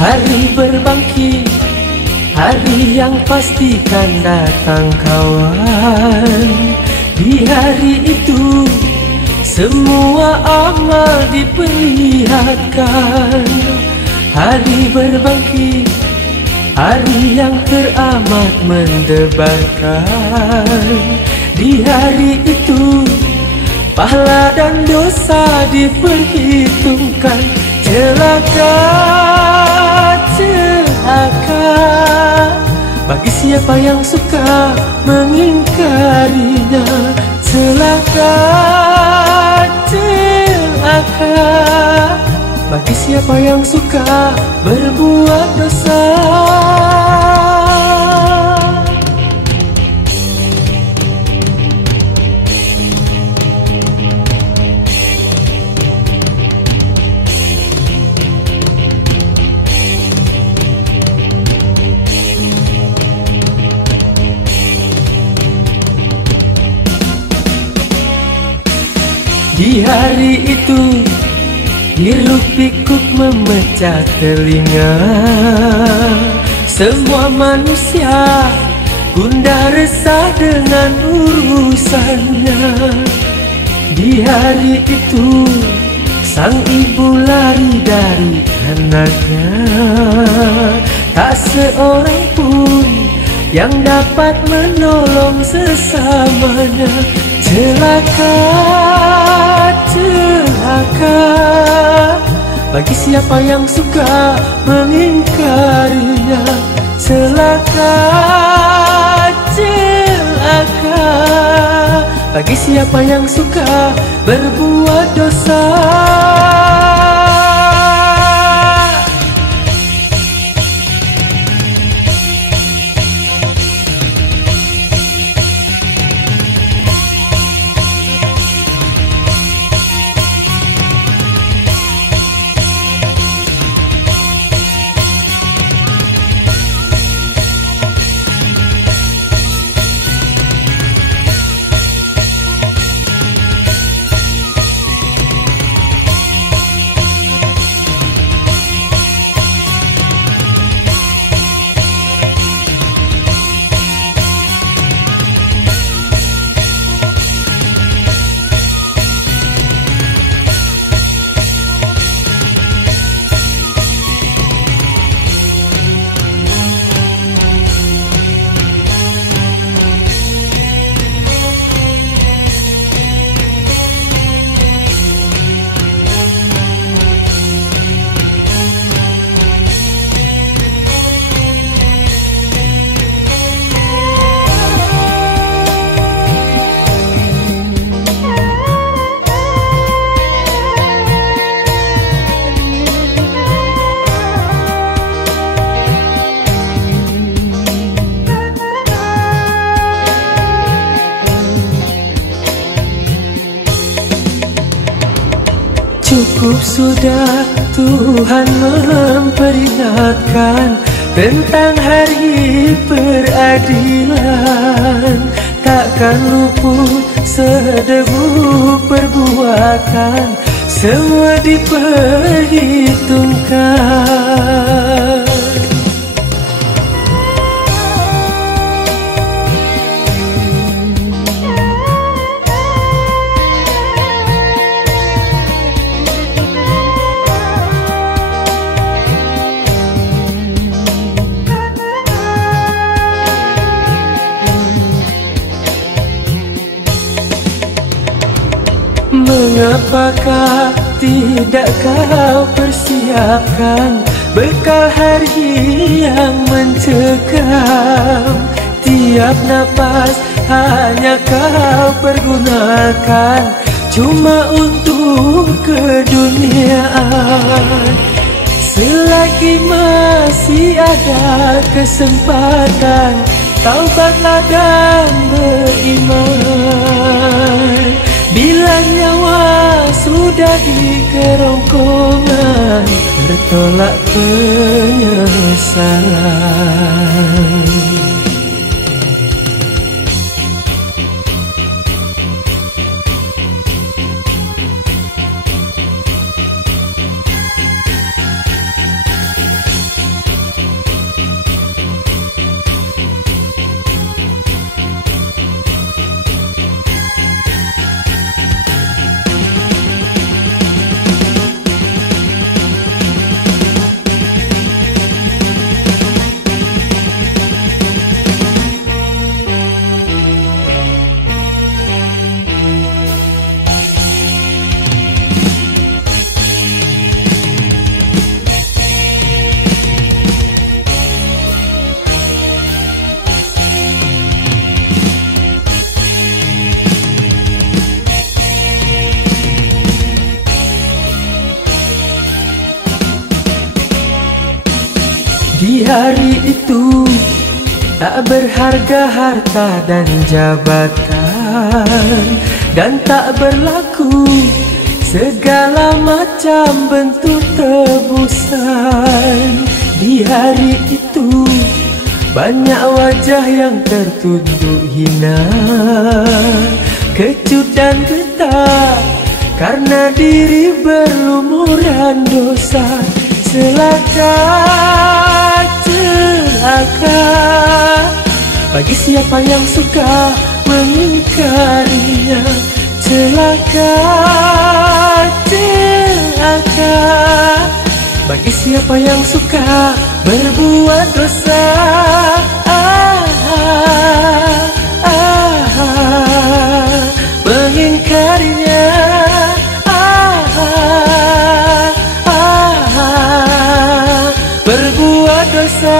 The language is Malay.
Hari berbangkit, hari yang pastikan datang kawan. Di hari itu semua amal diperlihatkan. Hari berbangkit, hari yang teramat mendebarkan. Di hari itu pahala dan dosa diperhitungkan. Celaka, celaka bagi siapa yang suka mengingkarinya. Celaka, celaka bagi siapa yang suka berbuat dosa. Di hari itu hiruk pikuk memecah telinga. Semua manusia gundah resah dengan urusannya. Di hari itu sang ibu lari dari anaknya. Tak seorang pun yang dapat menolong sesamanya. Celaka, celaka bagi siapa yang suka mengingkarinya. Celaka, celaka bagi siapa yang suka berbuat dosa. Cukup sudah Tuhan memperingatkan tentang hari peradilan. Takkan luput sedebu perbuatan, semua diperhitungkan. Mengapakah tidak kau persiapkan bekal hari yang mencekam? Tiap napas hanya kau pergunakan cuma untuk keduniaan. Selagi masih ada kesempatan, taubatlah dan beriman. Bila nyawa sudah di kerongkongan, tertolak penyesalan. hari itu tak berharga harta dan jabatan, dan tak berlaku segala macam bentuk tebusan. Di hari itu banyak wajah yang tertunduk hina, kecut dan getar karena diri berlumuran dosa. Celaka, celaka bagi siapa yang suka mengingkarinya. Celaka, celaka bagi siapa yang suka berbuat dosa. Mengingkarinya. Berbuat dosa.